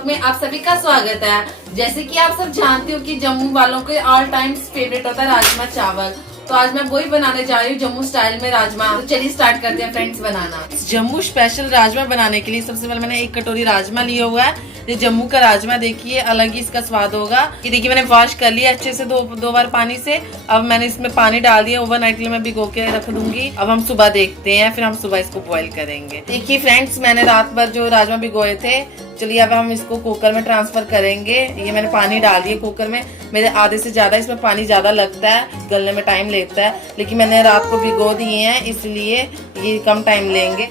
Blog में आप सभी का स्वागत है। जैसे कि आप सब जानते हो कि जम्मू वालों के ऑल टाइम फेवरेट होता है राजमा चावल। तो आज मैं वही बनाने जा रही हूँ जम्मू स्टाइल में राजमा। तो चलिए स्टार्ट करते हैं फ्रेंड्स बनाना। जम्मू स्पेशल राजमा बनाने के लिए सबसे पहले मैंने 1 कटोरी राजमा लिया हुआ है। ये जम्मू का राजमा देखिए अलग ही इसका स्वाद होगा। ये देखिए मैंने वॉश कर लिया अच्छे से दो बार पानी से। अब मैंने इसमें पानी डाल दिया, ओवरनाइट के लिए मैं भिगो के रख दूंगी। अब हम सुबह देखते हैं, फिर हम सुबह इसको बॉईल करेंगे। देखिए फ्रेंड्स मैंने रात भर जो राजमा भिगोए थे, चलिए अब हम इसको कुकर में ट्रांसफर करेंगे। ये मैंने पानी डाल दिया कुकर में, मेरे आधे से ज्यादा इसमें पानी ज्यादा लगता है, गलने में टाइम लेता है, लेकिन मैंने रात को भिगो दिए हैं इसलिए ये कम टाइम लेंगे।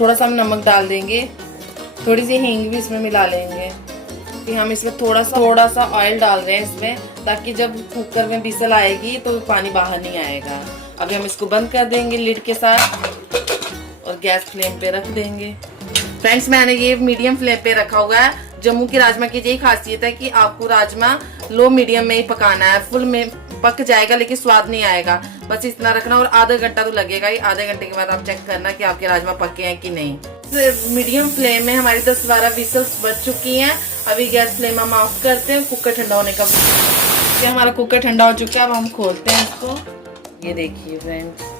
थोड़ा सा हम नमक डाल देंगे, थोड़ी सी हींग भी इसमें मिला लेंगे। फिर हम इसमें थोड़ा सा ऑयल डाल रहे हैं इसमें, ताकि जब कुकर में विसल आएगी तो पानी बाहर नहीं आएगा। अभी हम इसको बंद कर देंगे लिड के साथ और गैस फ्लेम पे रख देंगे। फ्रेंड्स मैंने ये मीडियम फ्लेम पे रखा हुआ है। जम्मू की राजमा की यही खासियत है कि आपको राजमा लो मीडियम में ही पकाना है। फुल में पक जाएगा लेकिन स्वाद नहीं आएगा, बस इतना रखना। और आधा घंटा तो लगेगा ही, आधे घंटे के बाद आप चेक करना कि आपके राजमा पके हैं कि नहीं। मीडियम फ्लेम में हमारी 10-12 विसल्स बच चुकी हैं। अभी गैस फ्लेम हम ऑफ करते हैं, कुकर ठंडा होने का। हमारा कुकर ठंडा हो चुका है, अब हम खोलते हैं इसको। ये देखिए फ्रेंड्स,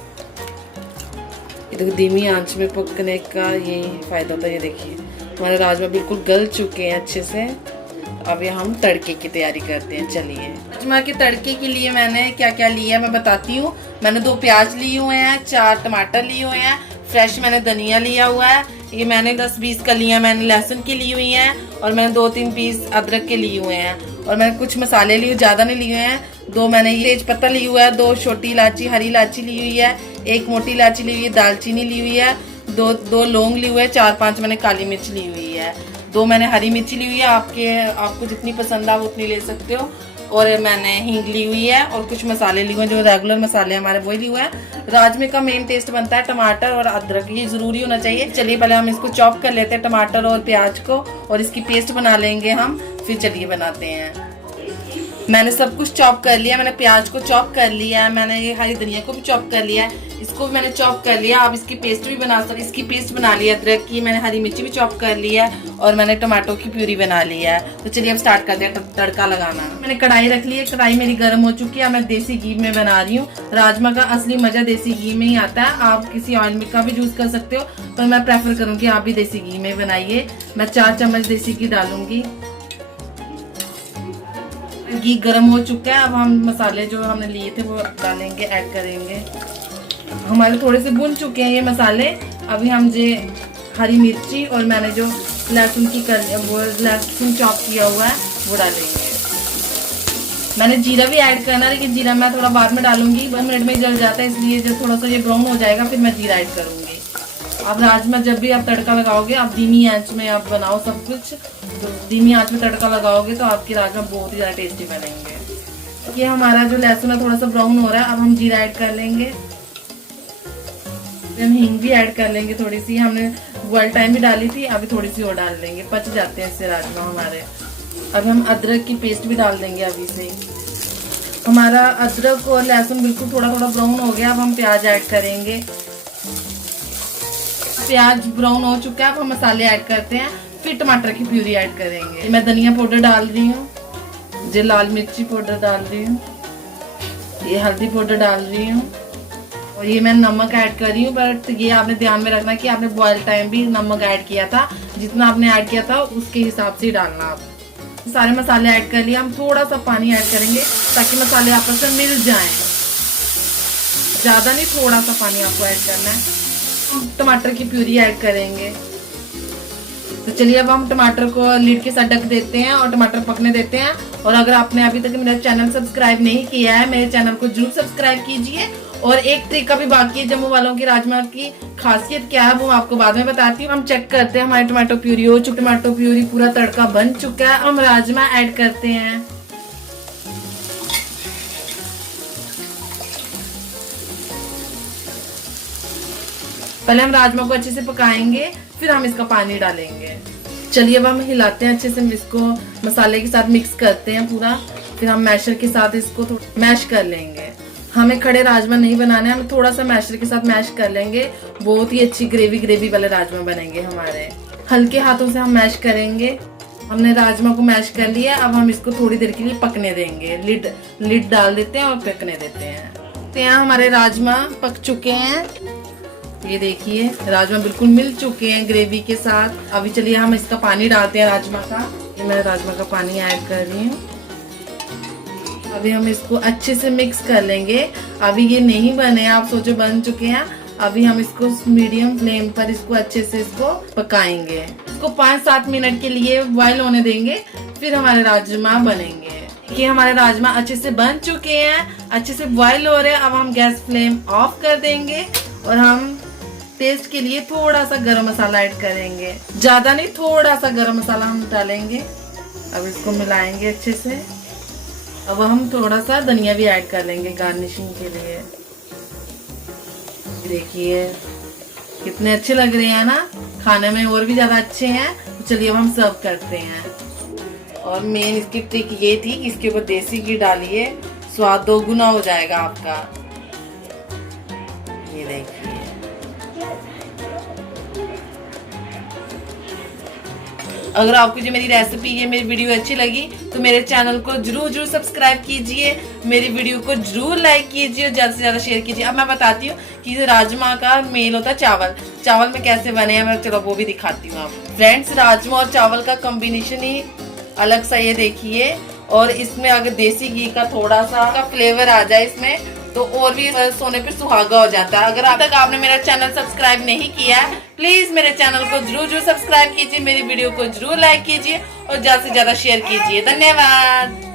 धीमी आंच में पकने का ये फायदा होता है। ये देखिए हमारे राजमा बिल्कुल गल चुके हैं अच्छे से। अब ये हम तड़के की तैयारी करते हैं। चलिए राजमा के तड़के के लिए मैंने क्या क्या लिया मैं बताती हूँ। मैंने 2 प्याज लिए हुए हैं, 4 टमाटर लिए हुए हैं, फ्रेश मैंने धनिया लिया हुआ है। ये मैंने 10-20 कलियां मैंने लहसुन की ली हुई हैं, और मैंने 2-3 पीस अदरक के लिए हुए हैं। और मैंने कुछ मसाले लिए, ज्यादा नहीं लिए हैं। 2 मैंने तेज पत्ता ली हुआ है, 2 छोटी इलायची हरी इलायची ली हुई है, 1 मोटी इलायची ली हुई है, दालचीनी ली हुई है, 2 लौंग ली हुई है, 4-5 मैंने काली मिर्च ली हुई है, 2 मैंने हरी मिर्ची ली हुई है। आपको जितनी पसंद है उतनी ले सकते हो। और मैंने हींग ली हुई है और कुछ मसाले लिए हुए हैं, जो रेगुलर मसाले हमारे वही लिए हुए हैं। राजमे का मेन टेस्ट बनता है टमाटर और अदरक, ये जरूरी होना चाहिए। चलिए पहले हम इसको चॉप कर लेते हैं टमाटर और प्याज को, और इसकी पेस्ट बना लेंगे हम, फिर चलिए बनाते हैं। मैंने सब कुछ चॉप कर लिया। मैंने प्याज को चॉप कर लिया है, मैंने ये हरी धनिया को भी चॉप कर लिया है, इसको भी मैंने चॉप कर लिया। अब इसकी पेस्ट भी इसकी पेस्ट बना ली है अदरक की। मैंने हरी मिर्ची भी चॉप कर ली है, और मैंने टमाटो की प्यूरी बना ली है। तो चलिए अब स्टार्ट करते हैं तड़का लगाना। मैंने कढ़ाई रख ली है, कढ़ाई मेरी गर्म हो चुकी है। मैं देसी घी में बना रही हूँ। राजमा का असली मजा देसी घी में ही आता है। आप किसी ऑयल में का भी यूज कर सकते हो, पर मैं प्रेफर करूंगी आप भी देसी घी में बनाइए। मैं 4 चम्मच देसी घी डालूंगी। घी गर्म हो चुका है। अब हम मसाले जो हमने लिए थे वो डालेंगे, ऐड करेंगे। हमारे थोड़े से भुन चुके हैं ये मसाले। अभी हम जो हरी मिर्ची और मैंने जो लहसुन चॉप किया हुआ है वो डालेंगे। मैंने जीरा भी ऐड करना है, लेकिन जीरा मैं थोड़ा बाद में डालूंगी, 1 मिनट में जल जाता है, इसलिए जब थोड़ा सा ये ब्राउन हो जाएगा फिर मैं जीरा ऐड करूंगी। अब राजमा जब भी आप तड़का लगाओगे, आप धीमी आंच में आप बनाओ सब कुछ। तो धीमी आंच में तड़का लगाओगे तो आपके राजमा बहुत ही ज्यादा टेस्टी बनेंगे। ये हमारा जो लहसुन है थोड़ा सा ब्राउन हो रहा है। अब हम जीरा ऐड कर लेंगे, हम हींग भी ऐड कर लेंगे थोड़ी सी। हमने बॉयल टाइम भी डाली थी, अभी थोड़ी सी और डाल देंगे, पच जाते हैं इससे राजमा हमारे। अब हम अदरक की पेस्ट भी डाल देंगे अभी से। हमारा अदरक और लहसुन बिल्कुल थोड़ा ब्राउन हो गया। अब हम प्याज ऐड करेंगे। प्याज ब्राउन हो चुका है। अब हम मसाले ऐड करते हैं, फिर टमाटर की प्यूरी ऐड करेंगे। मैं धनिया पाउडर डाल रही हूँ, ये लाल मिर्ची पाउडर डाल रही हूँ, ये हल्दी पाउडर डाल रही हूँ, और ये मैं नमक ऐड कर रही हूँ। बट ये आपने ध्यान में रखना कि आपने बॉयल टाइम भी नमक ऐड किया था, जितना आपने ऐड किया था उसके हिसाब से डालना। आप सारे मसाले ऐड कर लिए। हम थोड़ा सा पानी ऐड करेंगे ताकि मसाले आपस में मिल जाएं। ज्यादा नहीं, थोड़ा सा पानी आपको ऐड करना है। टमाटर की प्यूरी ऐड करेंगे। तो चलिए अब हम टमाटर को लीड के साथ ढक देते हैं और टमाटर पकने देते हैं। और अगर आपने अभी तक मेरा चैनल सब्सक्राइब नहीं किया है, मेरे चैनल को जरूर सब्सक्राइब कीजिए। और एक तरीका भी बाकी है जम्मू वालों की राजमा की खासियत क्या है वो आपको बाद में बताती हूँ। हम चेक करते हैं हमारी टमाटो प्यूरी हो चुकी। टमाटो प्यूरी पूरा तड़का बन चुका है। हम राजमा ऐड करते हैं। पहले हम राजमा को अच्छे से पकाएंगे, फिर हम इसका पानी डालेंगे। चलिए अब हम हिलाते हैं अच्छे से, इसको मसाले के साथ मिक्स करते हैं पूरा। फिर हम मैशर के साथ इसको मैश कर लेंगे। हमें खड़े राजमा नहीं बनाने, हम थोड़ा सा मैशर के साथ मैश कर लेंगे। बहुत ही अच्छी ग्रेवी वाले राजमा बनेंगे हमारे। हल्के हाथों से हम मैश करेंगे। हमने राजमा को मैश कर लिया। अब हम इसको थोड़ी देर के लिए पकने देंगे। लिड डाल देते हैं और पकने देते हैं। तो यहाँ हमारे राजमा पक चुके हैं। ये देखिए राजमा बिल्कुल मिल चुके हैं ग्रेवी के साथ। अभी चलिए हम इसका पानी डालते हैं राजमा का। ये मैं राजमा का पानी ऐड कर रही हूँ। अभी हम इसको अच्छे से मिक्स कर लेंगे। अभी ये नहीं बने, आप सोचो बन चुके हैं। अभी हम इसको मीडियम फ्लेम पर इसको अच्छे से इसको पकाएंगे। इसको 5-7 मिनट के लिए बॉईल होने देंगे, फिर हमारे राजमा बनेंगे। ये हमारे राजमा अच्छे से बन चुके हैं, अच्छे से बॉईल हो रहे हैं। अब हम गैस फ्लेम ऑफ कर देंगे और हम टेस्ट के लिए थोड़ा सा गरम मसाला ऐड करेंगे। ज्यादा नहीं, थोड़ा सा गरम मसाला हम डालेंगे। अब इसको मिलाएंगे अच्छे से। अब हम थोड़ा सा धनिया भी ऐड कर लेंगे गार्निशिंग के लिए। देखिए कितने अच्छे लग रहे हैं ना, खाने में और भी ज्यादा अच्छे हैं। तो चलिए अब हम सर्व करते हैं। और मेन इसकी ट्रिक ये थी कि इसके ऊपर देसी घी डालिए, स्वाद 2 गुना हो जाएगा आपका। ये देखिए अगर आपको जो मेरी रेसिपी ये मेरी वीडियो अच्छी लगी तो मेरे चैनल को जरूर सब्सक्राइब कीजिए, मेरी वीडियो को जरूर लाइक कीजिए और ज्यादा से ज्यादा शेयर कीजिए। अब मैं बताती हूँ कि राजमा का मेल होता है चावल में कैसे बने हैं। मैं चलो वो भी दिखाती हूँ आपको। फ्रेंड्स राजमा और चावल का कॉम्बिनेशन ही अलग सा, ये देखिए। और इसमें अगर देसी घी का थोड़ा सा फ्लेवर आ जाए इसमें तो और भी सोने पे सुहागा हो जाता है। अगर अब तक आपने मेरा चैनल सब्सक्राइब नहीं किया है, प्लीज मेरे चैनल को जरूर सब्सक्राइब कीजिए, मेरी वीडियो को जरूर लाइक कीजिए और ज्यादा से ज्यादा शेयर कीजिए। धन्यवाद।